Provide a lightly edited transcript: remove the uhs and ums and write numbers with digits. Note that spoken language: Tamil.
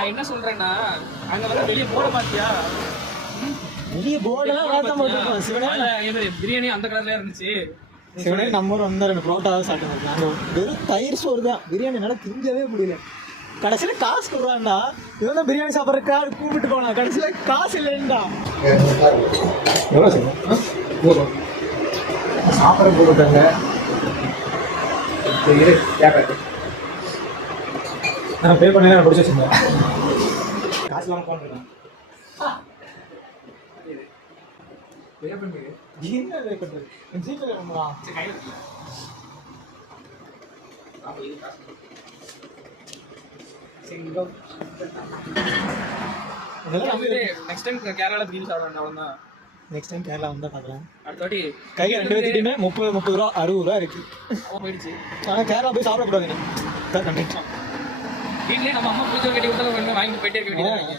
நான் என்ன சொல்றேன்னா அங்க வந்து வெளியே போட மாட்டியா? வெளியே போர்டெல்லாம் வார்த்தை போட்டுருக்கோம். சிவனே பிரியாணி அந்த கலர்ல இருந்துச்சு. சிவனே நம்ம ஊர் வந்து 2 புரோட்டாவும் சாப்பிட்டு நாங்கள் வெறும் தயிர் சோறு தான். பிரியாணி என்னால் திங்கவே முடியல. கடைசியில் காசு கொடுறான்டா. இவன் பிரியாணி சாப்பிட்றக்கா கூப்பிட்டு போனா கடைசியில் காசு இல்லைண்டா. எவ்வளோ சொல்லுவோம் சாப்பிட போட்டாங்க. நான் பே பண்ணி நான் பிடிச்சி வச்சிருந்தேன். காசு இல்லாமல் போட்டுருக்கேன். பே பண்ணுங்க. என்ன பே பண்ணுறது? ஜிபே வேணுமா? சரி கையில் நெக்ஸ்ட் டைம் கேரளா பிரியாணி சாப்பிட அவ்வளோதான். நெக்ஸ்ட் டைம் கேரளா வந்தால் பார்க்கலாம். அடுத்த வாட்டி கையை 2 பேர்த்திட்டுமே 30 ரூபா 60 ரூபா இருக்கு. போயிடுச்சு. ஆனால் கேரளா போய் சாப்பிடக்கூடாது. வீட்லயே நம்ம அம்மா பிடிச்ச கட்டி கொடுத்தாலும் வாங்கி போயிட்டே இருக்க வேண்டியது.